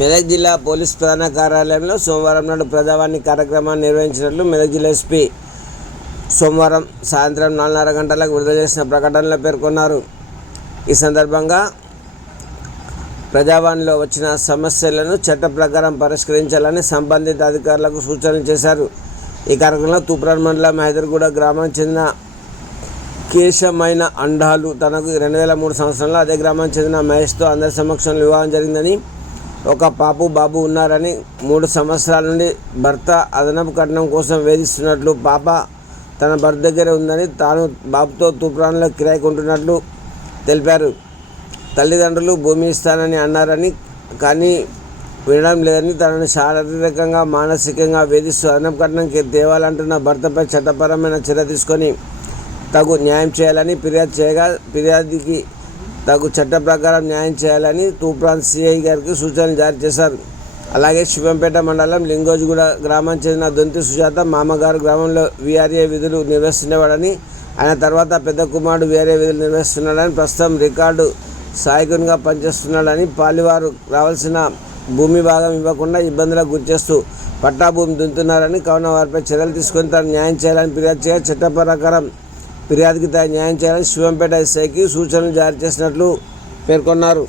మెదక్ జిల్లా పోలీస్ ప్రధాన కార్యాలయంలో సోమవారం నాడు ప్రజావాణి కార్యక్రమాన్ని నిర్వహించినట్లు మెదక్ జిల్లా ఎస్పీ సోమవారం సాయంత్రం నాలుగున్నర గంటలకు విడుదల చేసిన ప్రకటనలో పేర్కొన్నారు. ఈ సందర్భంగా ప్రజావాణిలో వచ్చిన సమస్యలను చట్ట ప్రకారం పరిష్కరించాలని సంబంధిత అధికారులకు సూచనలు చేశారు. ఈ కార్యక్రమంలో తూప్రాన్ మండలం హైదర్గూడ గ్రామానికి చెందిన కేశమైన అండాలు తనకు రెండు వేల మూడు సంవత్సరంలో అదే గ్రామానికి చెందిన మహేష్తో అందరి సమక్షంలో వివాహం జరిగిందని ఒక పాపు బాబు ఉన్నారని మూడు సంవత్సరాల నుండి భర్త అదనపు కట్నం కోసం వేధిస్తున్నట్లు పాప తన భర్త దగ్గరే ఉందని తాను బాబుతో తూప్రాన్లో కిరాయి కొంటున్నట్లు తెలిపారు. తల్లిదండ్రులు భూమి ఇస్తానని అన్నారని కానీ వినడం లేదని తనను శారీరకంగా మానసికంగా వేధిస్తూ అదనపు కట్నంకి తేవాలంటున్న భర్తపై చట్టపరమైన చర్య తీసుకొని తగు న్యాయం చేయాలని ఫిర్యాదు చేయగా ఫిర్యాదుకి తగు చట్ట ప్రకారం న్యాయం చేయాలని తూప్రాన్ సిఐ గారికి సూచనలు జారీ చేశారు. అలాగే శివంపేట మండలం లింగోజిగూడ గ్రామానికి చెందిన దొంతి సుజాత మామగారు గ్రామంలో వీఆర్ఏ విధులు నిర్వహిస్తుండేవాడని ఆయన తర్వాత పెద్ద కుమారుడు వీఆర్ఏ విధులు నిర్వహిస్తున్నాడని ప్రస్తుతం రికార్డు సహాయకునిగా పనిచేస్తున్నాడని పాలివారు రావాల్సిన భూమి భాగం ఇవ్వకుండా ఇబ్బందులకు గురిచేస్తూ పట్టాభూమి భూమి దున్నుతున్నారని కావున వారిపై చర్యలు తీసుకొని తాను న్యాయం చేయాలని ఫిర్యాదు చేయగా చట్ట ప్రకారం ఫిర్యాదుకి న్యాయం చేయాలని శివంపేట ఎస్ఐకి సూచనలు జారీ చేసినట్లు పేర్కొన్నారు.